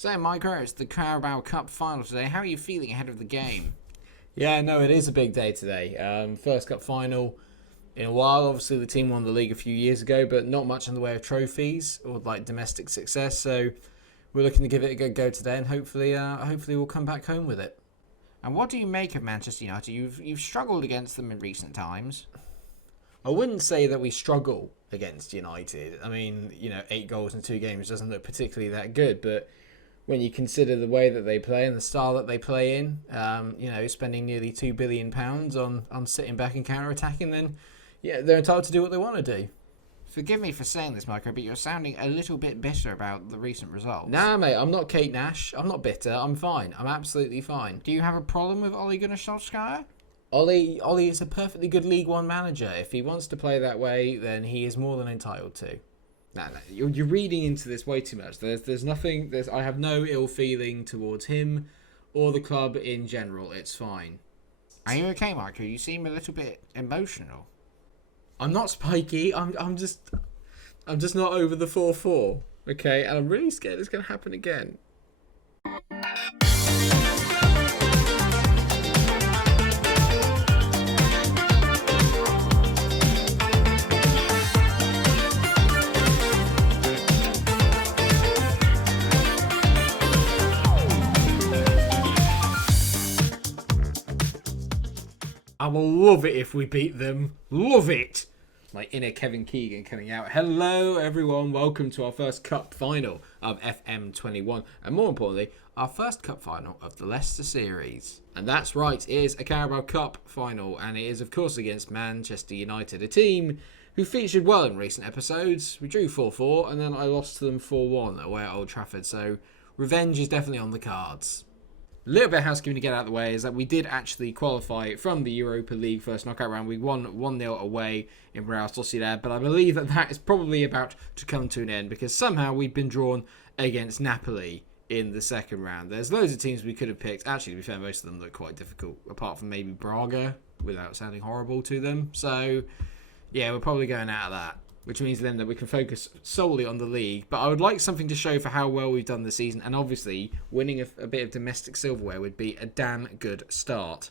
So, MikeRo, it's the Carabao Cup final today. How are you feeling ahead of the game? Yeah, no, it is a big day today. First cup final in a while. Obviously, the team won the league a few years ago, but not much in the way of trophies or like domestic success. So we're looking to give it a good go today, and hopefully we'll come back home with it. And what do you make of Manchester United? You've struggled against them in recent times. I wouldn't say that we struggle against United. I mean, 8 goals in 2 games doesn't look particularly that good, but when you consider the way that they play and the style that they play in, spending nearly £2 billion on sitting back and counter-attacking, then yeah, they're entitled to do what they want to do. Forgive me for saying this, Michael, but you're sounding a little bit bitter about the recent results. Nah, mate, I'm not Kate Nash. I'm not bitter. I'm fine. I'm absolutely fine. Do you have a problem with Ole Gunnar Solskjaer? Ole is a perfectly good League One manager. If he wants to play that way, then he is more than entitled to. No, you're reading into this way too much. There's nothing. I have no ill feeling towards him or the club in general. It's fine. Are you okay, Michael? You seem a little bit emotional. I'm not spiky. I'm just not over the 4-4. Okay, and I'm really scared it's going to happen again. I will love it if we beat them. Love it. My inner Kevin Keegan coming out. Hello, everyone. Welcome to our first cup final of FM21. And more importantly, our first cup final of the Leicester series. And that's right, it is a Carabao Cup final. And it is, of course, against Manchester United, a team who featured well in recent episodes. We drew 4-4 and then I lost to them 4-1 away at Old Trafford. So revenge is definitely on the cards. A little bit of housekeeping to get out of the way is that we did actually qualify from the Europa League first knockout round. We won 1-0 away in Real Sociedad, but I believe that is probably about to come to an end because somehow we've been drawn against Napoli in the second round. There's loads of teams we could have picked. Actually, to be fair, most of them look quite difficult, apart from maybe Braga, without sounding horrible to them. So, yeah, we're probably going out of that, which means then that we can focus solely on the league. But I would like something to show for how well we've done this season. And obviously, winning a bit of domestic silverware would be a damn good start.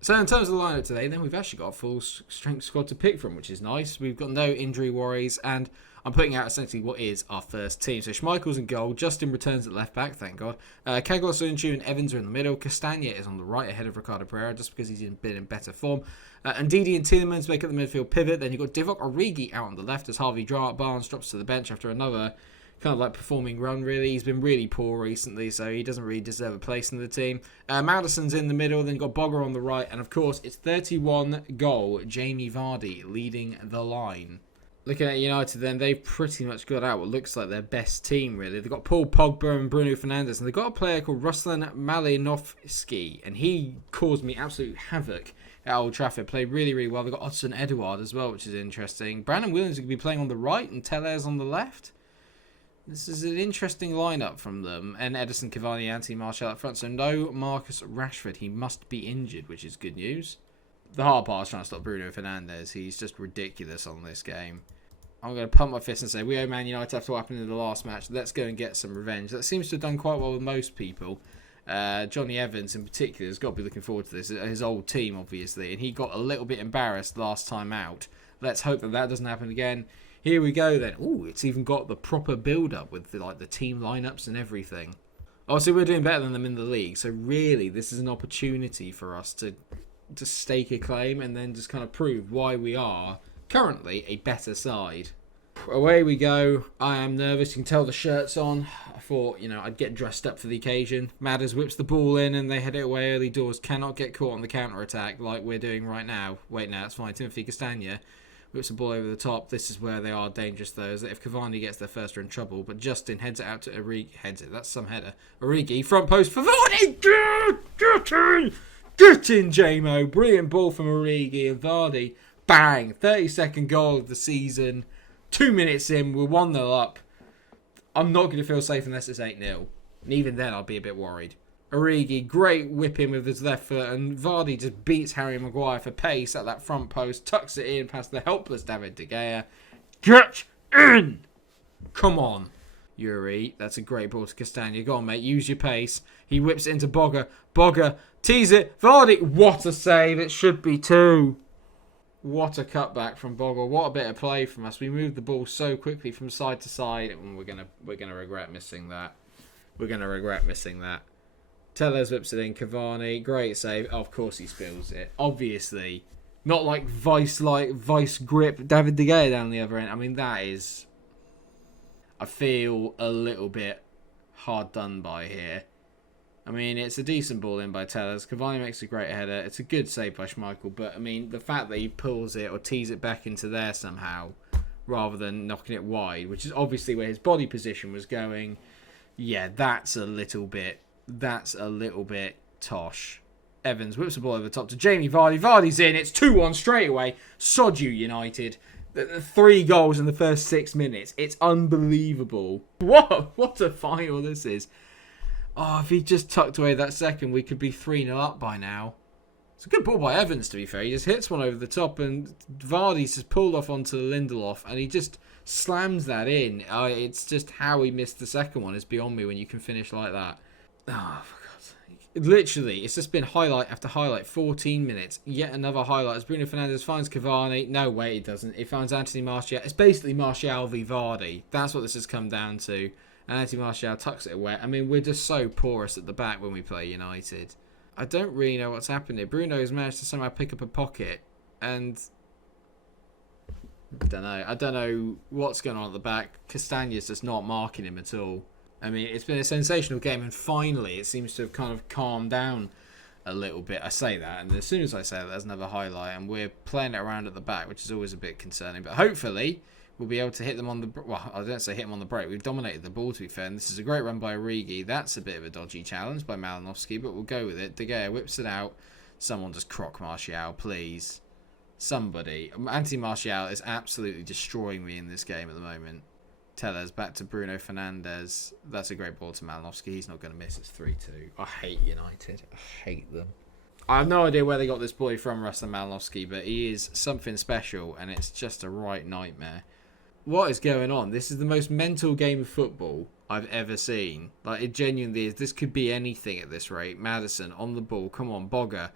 So in terms of the lineup today, then we've actually got a full strength squad to pick from, which is nice. We've got no injury worries. And I'm putting out essentially what is our first team. So Schmeichel's in goal. Justin returns at left back, thank God. Kegler, Sunchu and Evans are in the middle. Castagna is on the right ahead of Ricardo Pereira just because he's been in better form. And Ndidi and Tielemans make up the midfield pivot. Then you've got Divock Origi out on the left as Harvey Barnes drops to the bench after another kind of like performing run, really. He's been really poor recently, so he doesn't really deserve a place in the team. Madison's in the middle. Then you've got Bogger on the right. And of course, it's 31 goal Jamie Vardy leading the line. Looking at United then, they've pretty much got out what looks like their best team, really. They've got Paul Pogba and Bruno Fernandes, and they've got a player called Ruslan Malinovsky, and he caused me absolute havoc at Old Trafford. Played really, really well. They've got Odsonne Edouard as well, which is interesting. Brandon Williams going to be playing on the right, and Tellez on the left. This is an interesting lineup from them. And Edison Cavani, Anthony Martial up front, so no Marcus Rashford. He must be injured, which is good news. The hard part is trying to stop Bruno Fernandes. He's just ridiculous on this game. I'm going to pump my fist and say, we owe Man United after what happened in the last match. Let's go and get some revenge. That seems to have done quite well with most people. Johnny Evans in particular has got to be looking forward to this. His old team, obviously. And he got a little bit embarrassed last time out. Let's hope that doesn't happen again. Here we go then. Ooh, it's even got the proper build-up with the team lineups and everything. Obviously, we're doing better than them in the league. So really, this is an opportunity for us to stake a claim and then just kind of prove why we are currently a better side. Away we go. I am nervous. You can tell the shirt's on. I thought, I'd get dressed up for the occasion. Madders whips the ball in and they head it away early doors. Cannot get caught on the counter-attack like we're doing right now. Wait, now it's fine. Timothy Castagna whips the ball over the top. This is where they are dangerous, though, is that if Cavani gets there first, they're in trouble. But Justin heads it out to Origi. Heads it. That's some header. Origi, front post for Vardy. Get in, J-Mo. Brilliant ball from Origi and Vardy. Bang. 32nd goal of the season. 2 minutes in. We're 1-0 up. I'm not going to feel safe unless it's 8-0. And even then, I'll be a bit worried. Origi, great whipping with his left foot. And Vardy just beats Harry Maguire for pace at that front post. Tucks it in past the helpless David De Gea. Get in! Come on. Yuri, that's a great ball to Castagna. Go on, mate, use your pace. He whips it into Bogger. Bogger, tease it. Vardy, what a save. It should be 2. What a cutback from Bogger. What a bit of play from us. We moved the ball so quickly from side to side, and we're gonna regret missing that. We're gonna regret missing that. Tellez whips it in. Cavani, great save. Oh, of course he spills it. Obviously, not like vice grip David De Gea down the other end. I mean, that is. I feel a little bit hard done by here. I mean, it's a decent ball in by Tellez. Cavani makes a great header. It's a good save by Schmeichel. But, I mean, the fact that he pulls it or tees it back into there somehow rather than knocking it wide, which is obviously where his body position was going, yeah, that's a little bit tosh. Evans whips the ball over the top to Jamie Vardy. Vardy's in. It's 2-1 straight away. Sod you, United. The 3 goals in the first 6 minutes. It's unbelievable. What a final this is. Oh, if he just tucked away that second, we could be 3-0 up by now. It's a good ball by Evans, to be fair. He just hits one over the top, and Vardy's just pulled off onto Lindelof, and he just slams that in. It's just how he missed the second one is beyond me when you can finish like that. Oh, for God's sake. Literally, it's just been highlight after highlight. 14 minutes. Yet another highlight as Bruno Fernandes finds Cavani. No, wait, he doesn't. He finds Anthony Martial. It's basically Martial v Vardy. That's what this has come down to. And Anthony Martial tucks it away. I mean, we're just so porous at the back when we play United. I don't really know what's happened here. Bruno has managed to somehow pick up a pocket. And I don't know what's going on at the back. Castagna's just not marking him at all. I mean, it's been a sensational game, and finally it seems to have kind of calmed down a little bit. I say that, and as soon as I say that, there's another highlight, and we're playing it around at the back, which is always a bit concerning. But hopefully, we'll be able to hit them on the... Well, I don't say hit them on the break. We've dominated the ball, to be fair, and this is a great run by Origi. That's a bit of a dodgy challenge by Malinowski, but we'll go with it. De Gea whips it out. Someone just croc Martial, please. Somebody. Anthony Martial is absolutely destroying me in this game at the moment. Tellez back to Bruno Fernandes. That's a great ball to Malinowski. He's not going to miss. It's 3-2. I hate United. I hate them. I have no idea where they got this boy from, Ruslan Malinowski, but he is something special, and it's just a right nightmare. What is going on? This is the most mental game of football I've ever seen. Like, it genuinely is. This could be anything at this rate. Maddison on the ball. Come on, Bogger.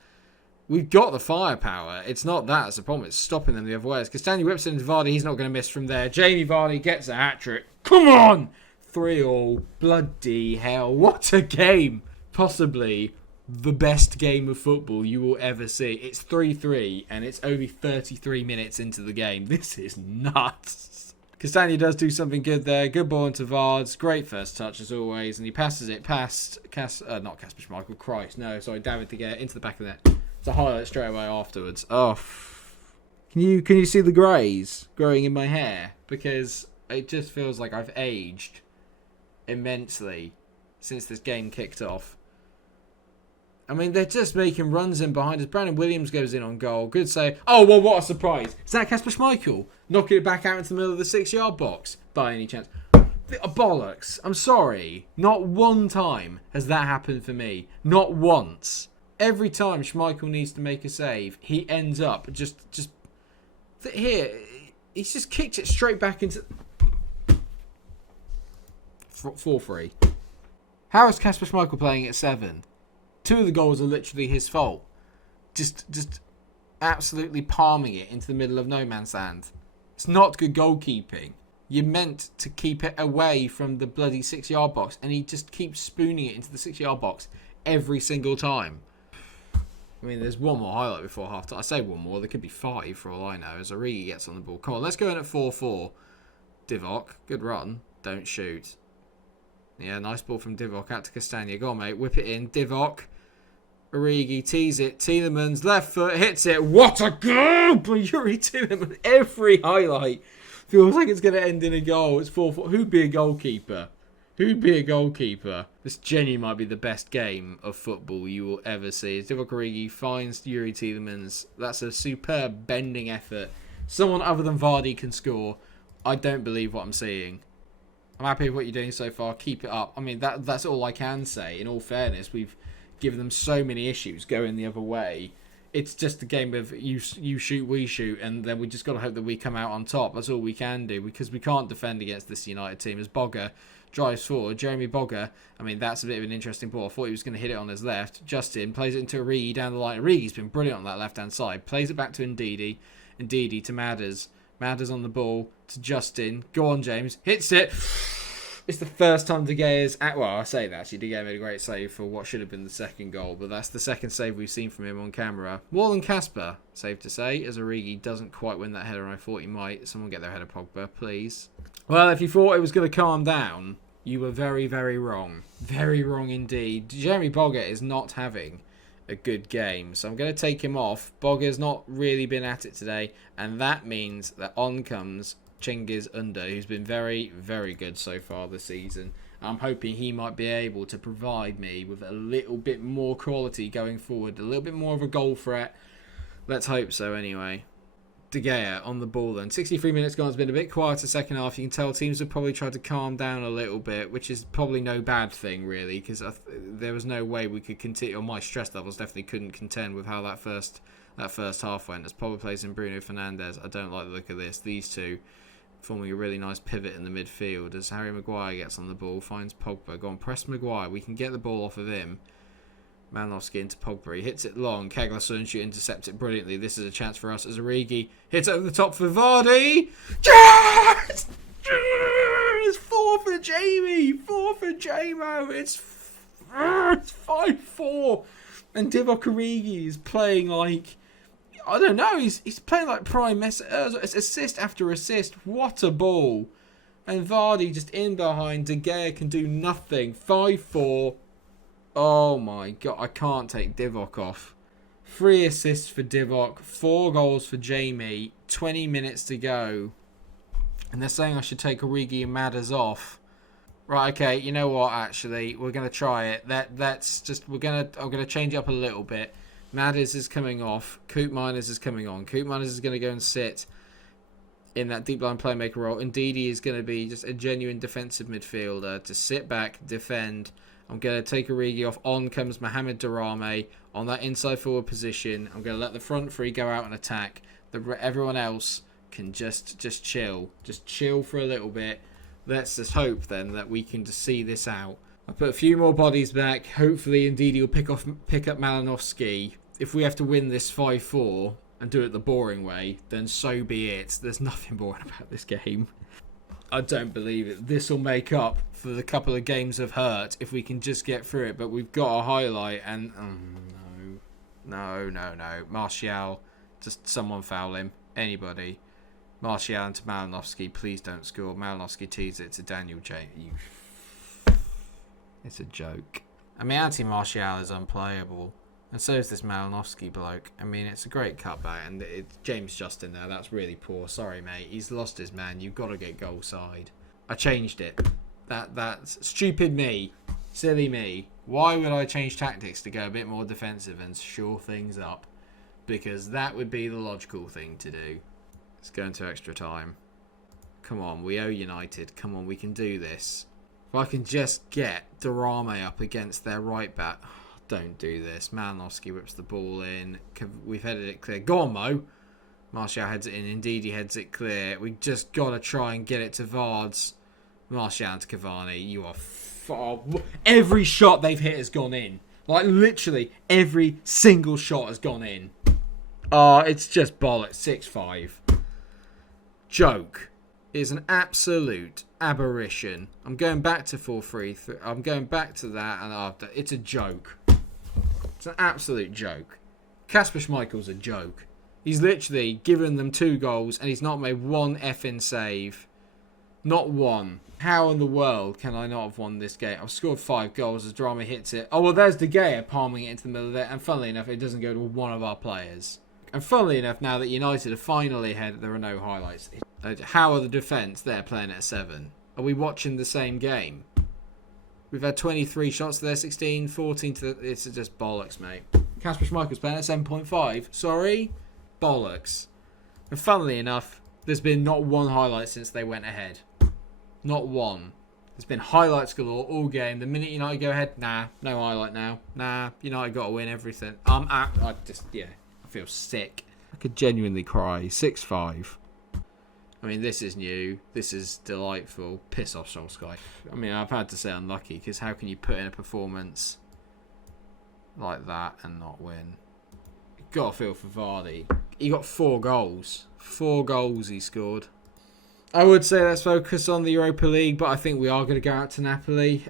We've got the firepower. It's not that. It's a problem. It's stopping them the other way. As Castagna whips it into Vardy, he's not going to miss from there. Jamie Vardy gets a hat-trick. Come on! 3-3. Bloody hell. What a game. Possibly the best game of football you will ever see. It's 3-3, and it's only 33 minutes into the game. This is nuts. Castagna does do something good there. Good ball into Vards. Great first touch, as always. And he passes it past... not Kasper Schmeichel. Christ. No, sorry. David De Gea into the back of the net. It's a highlight straight away afterwards. Oh, can you see the greys growing in my hair? Because it just feels like I've aged immensely since this game kicked off. I mean, they're just making runs in behind us. Brandon Williams goes in on goal. Good save. Oh, well, what a surprise. Is that Kasper Schmeichel knocking it back out into the middle of the 6-yard box by any chance? Bollocks. I'm sorry. Not one time has that happened for me. Not once. Every time Schmeichel needs to make a save, he ends up just here. He's just kicked it straight back into 4-3. How is Kasper Schmeichel playing at 7? 2 of the goals are literally his fault. Just absolutely palming it into the middle of no man's land. It's not good goalkeeping. You're meant to keep it away from the bloody 6-yard box, and he just keeps spooning it into the 6-yard box every single time. I mean, there's one more highlight before half time. I say one more. There could be 5 for all I know as Origi gets on the ball. Come on, let's go in at 4-4. Divock, good run. Don't shoot. Yeah, nice ball from Divock out to Castagna. Go on, mate. Whip it in. Divock. Origi tees it. Tielemans, left foot, hits it. What a goal by Yuri Tielemans. Every highlight feels like it's going to end in a goal. It's 4-4. Who'd be a goalkeeper? Who'd be a goalkeeper? This genuinely might be the best game of football you will ever see. Divock Origi finds Yuri Tielemans. That's a superb bending effort. Someone other than Vardy can score. I don't believe what I'm seeing. I'm happy with what you're doing so far. Keep it up. I mean, that's all I can say. In all fairness, we've given them so many issues going the other way. It's just a game of you shoot, we shoot, and then we just got to hope that we come out on top. That's all we can do, because we can't defend against this United team. As Bogger drives forward. Jeremy Bogger, I mean, that's a bit of an interesting ball. I thought he was going to hit it on his left. Justin plays it into Origi down the line. Origi's been brilliant on that left-hand side. Plays it back to Ndidi. Ndidi to Madders. Madders on the ball to Justin. Go on, James. Hits it. It's the first time De Gea's... Well, I say that, actually. De Gea made a great save for what should have been the second goal, but that's the second save we've seen from him on camera. More than Casper, safe to say, as Origi doesn't quite win that header, and I thought he might. Someone get their header, Pogba, please. Well, if you thought it was going to calm down, you were very, very wrong. Very wrong indeed. Jeremy Bogger is not having a good game, so I'm going to take him off. Bogger's not really been at it today, and that means that on comes Cengiz Under, who's been very, very good so far this season. I'm hoping he might be able to provide me with a little bit more quality going forward, a little bit more of a goal threat. Let's hope so anyway. De Gea on the ball then. 63 minutes gone. It's been a bit quieter second half. You can tell teams have probably tried to calm down a little bit, which is probably no bad thing really, because there was no way we could continue, or my stress levels definitely couldn't contend with how that first half went. As Pogba plays in Bruno Fernandes, I don't like the look of this. These two forming a really nice pivot in the midfield as Harry Maguire gets on the ball, finds Pogba. Go on, press Maguire. We can get the ball off of him. Malinowski into Pogba. He hits it long. Kagler intercepts it brilliantly. This is a chance for us as Origi hits over the top for Vardy. Yes! Yes! 4 for Jamie. 4 for Jamo. It's 5-4. And Divock Origi is playing like... I don't know, he's playing like prime Messi. It's assist after assist. What a ball. And Vardy just in behind. De Gea can do nothing. 5-4. Oh my God, I can't take Divock off. 3 assists for Divock. 4 goals for Jamie. 20 minutes to go. And they're saying I should take Origi and Madders off. Right, okay, you know what, actually, we're going to try it. I'm going to change it up a little bit. Madders is coming off. Coop Miners is coming on. Coop Miners is going to go and sit in that deep line playmaker role. Ndidi is going to be just a genuine defensive midfielder to sit back, defend. I'm going to take Origi off. On comes Mohamed Darame on that inside forward position. I'm going to let the front three go out and attack. Everyone else can just chill. Just chill for a little bit. Let's just hope then that we can just see this out. I'll put a few more bodies back. Hopefully, Ndidi will pick up Malinowski. If we have to win this 5-4 and do it the boring way, then so be it. There's nothing boring about this game. I don't believe it. This will make up for the couple of games of hurt if we can just get through it. But we've got a highlight and... No. Martial, just someone foul him. Anybody. Martial into Malinowski. Please don't score. Malinowski tees it to Daniel James. It's a joke. I mean, Martial is unplayable. And so is this Malinowski bloke. I mean, it's a great cutback. And it's James Justin there. That's really poor. Sorry, mate. He's lost his man. You've got to get goal side. I changed it. That's stupid me. Silly me. Why would I change tactics to go a bit more defensive and shore things up? Because that would be the logical thing to do. Let's go into extra time. Come on. We owe United. Come on. We can do this. If I can just get Darame up against their right back. Don't do this. Malinowski whips the ball in. We've headed it clear. Go on, Mo. Martial heads it in. Indeed, he heads it clear. We just got to try and get it to Vards. Martial to Cavani. You are far... Every shot they've hit has gone in. Like, literally, every single shot has gone in. Oh, it's just bollocks. 6-5. Joke. Is an absolute aberration. I'm going back to 4-3. I'm going back to that, and after it's a joke. It's an absolute joke. Kasper Schmeichel's a joke. He's literally given them 2 goals, and he's not made one effing save. Not one. How in the world can I not have won this game? I've scored 5 goals as Drama hits it. Oh well, there's De Gea palming it into the middle of it, and funnily enough, it doesn't go to one of our players. And funnily enough, now that United are finally ahead, there are no highlights. How are the defence? They're playing at 7. Are we watching the same game? We've had 23 shots to their 16, 14 to... It's just bollocks, mate. Kasper Schmeichel's playing at 7.5. Sorry? Bollocks. And funnily enough, there's been not one highlight since they went ahead. Not one. There's been highlights galore all game. The minute United go ahead, nah, no highlight now. Nah, United got to win everything. I feel sick. I could genuinely cry. 6-5. I mean, this is new. This is delightful. Piss off, Solskjaer. I mean, I've had to say unlucky, because how can you put in a performance like that and not win? Got to feel for Vardy. He got 4 goals. 4 goals he scored. I would say let's focus on the Europa League, but I think we are going to go out to Napoli.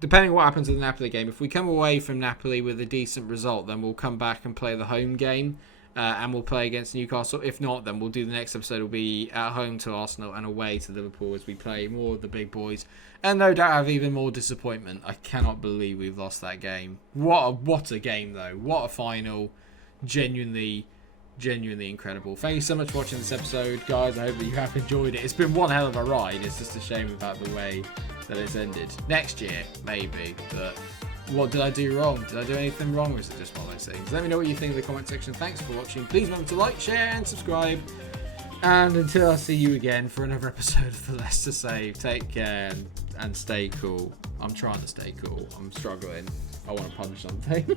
Depending on what happens in the Napoli game, if we come away from Napoli with a decent result, then we'll come back and play the home game. And we'll play against Newcastle. If not, then we'll do the next episode. Will be at home to Arsenal and away to Liverpool as we play more of the big boys. And no doubt have even more disappointment. I cannot believe we've lost that game. What a game, though. What a final. Genuinely incredible. Thank you so much for watching this episode, guys. I hope that you have enjoyed it. It's been one hell of a ride. It's just a shame about the way that it's ended. Next year, maybe, but... What did I do wrong? Did I do anything wrong, or is it just one of those things? Let me know what you think in the comment section. Thanks for watching. Please remember to like, share, and subscribe. And until I see you again for another episode of the Leicester Save, take care and stay cool. I'm trying to stay cool. I'm struggling. I want to punch something.